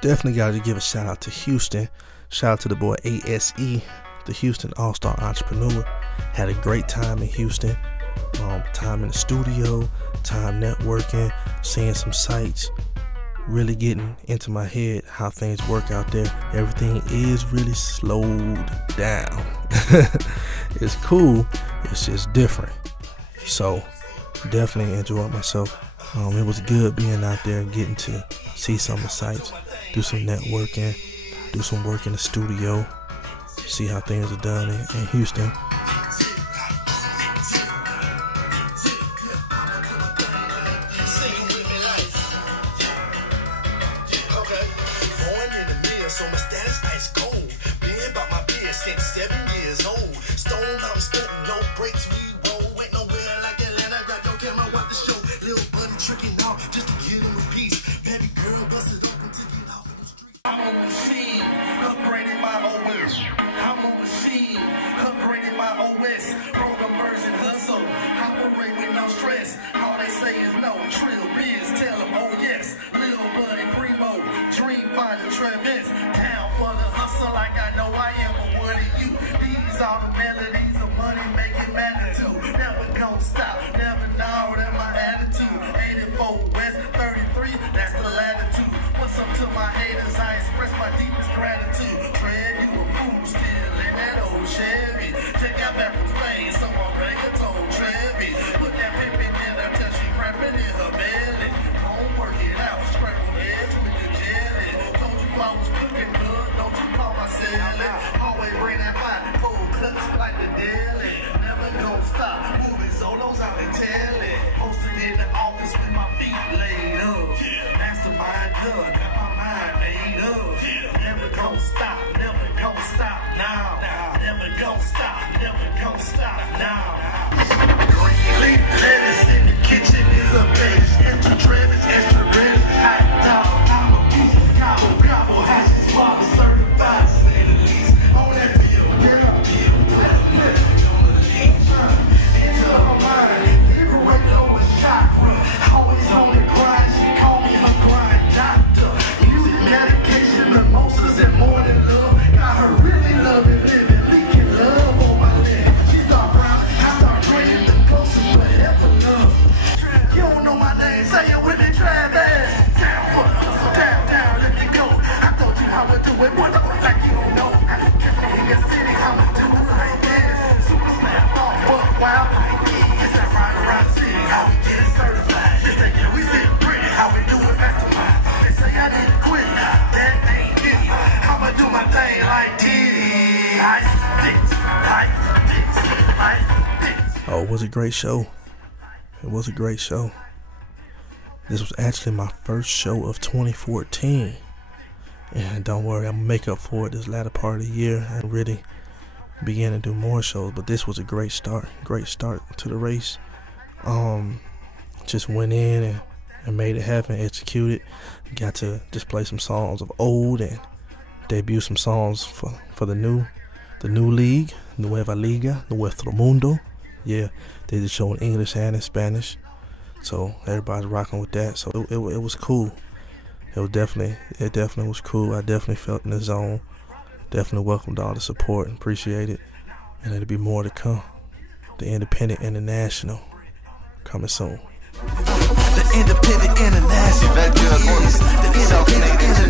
Definitely got to give a shout out to Houston. Shout out to the boy ASE, the Houston All-Star Entrepreneur. Had a great time in Houston. Time in the studio, time networking, seeing some sights, really getting into my head how things work out there. Everything is really slowed down. It's cool, it's just different. So definitely enjoyed myself. It was good being out there and getting to see some of the sights, do some networking, do some work in the studio, see how things are done in Houston. So my status ice cold. Been about my beer since 7 years old. Stone out stunting, no breaks, we roll. Wait nowhere like Atlanta, grab your camera, watch the show. Little buddy tricking out just to get him a piece. Baby girl busted open to get out in the street. I'm on the scene, upgrading my OS. I'm on the scene, upgrading my OS. Program version hustle, operate with no stress. All they say is no, trill biz, tell them oh yes. Little buddy primo, dream finder Travis. Down for the hustle like I know I am, but what are you? These are the melodies of money making magnitude. Never gon' stop, never know that my attitude. 84 West 33, that's the latitude. What's up to my haters? I express my deepest gratitude. Tread, you a fool still in that old Chevy. Check out that from Spain, someone reggaeton Trevi. Put that pimpin' in her till she crampin' in her belly. Don't work it out, scramble eggs with the jelly. Told you I was cooking good, don't you call my celly. Always bring that fire, cold clutch like the deli. Never gon' stop, moving solos out in telly. Posted in the office with my feet laid up. Mastermind good, got my mind made up. Never gon' stop, never gon' stop now. Never gon' stop, never gon' stop now. Green leaf lettuce in the kitchen is a base. Extra Travis, extra red, hot dog. I'm a piece of gobble, gobble, hashes, father certified, say the least. On that bill, girl, into her mind, liberate over chakra. Always on the grind, she call me her grind doctor. Music, medication, mimosas, and more than love. Got her really loving, living, leaking love on my leg. She start frowning, I start praying, the closest forever love. You don't know my name, say it with me, Travis. Down for the hustle, down, let me go. I told you how to do it, boy, don't act like you don't know. I can catch me in your city, I'ma do it like this. Super slam, buck wild like me. It's that ride around the city, how we get it certified. Just that, yeah, we sit pretty, how we do it mastermind. They say I need to quit, that ain't it. I'ma do my thing like this. Ice sticks, like this, like this. Oh, it was a great show. It was a great show. This was actually my first show of 2014. And don't worry, I'm gonna make up for it this latter part of the year and really begin to do more shows. But this was a great start to the race. Just went in and made it happen, executed. Got to just play some songs of old and debut some songs for the new league, Nueva Liga, Nuestro Mundo. Yeah, they did show in English and in Spanish, so everybody's rocking with that. So it was cool. It definitely was cool. I definitely felt in the zone. Definitely welcomed all the support and appreciate it. And there'll be more to come. The Independent International coming soon. The Independent International. The Independent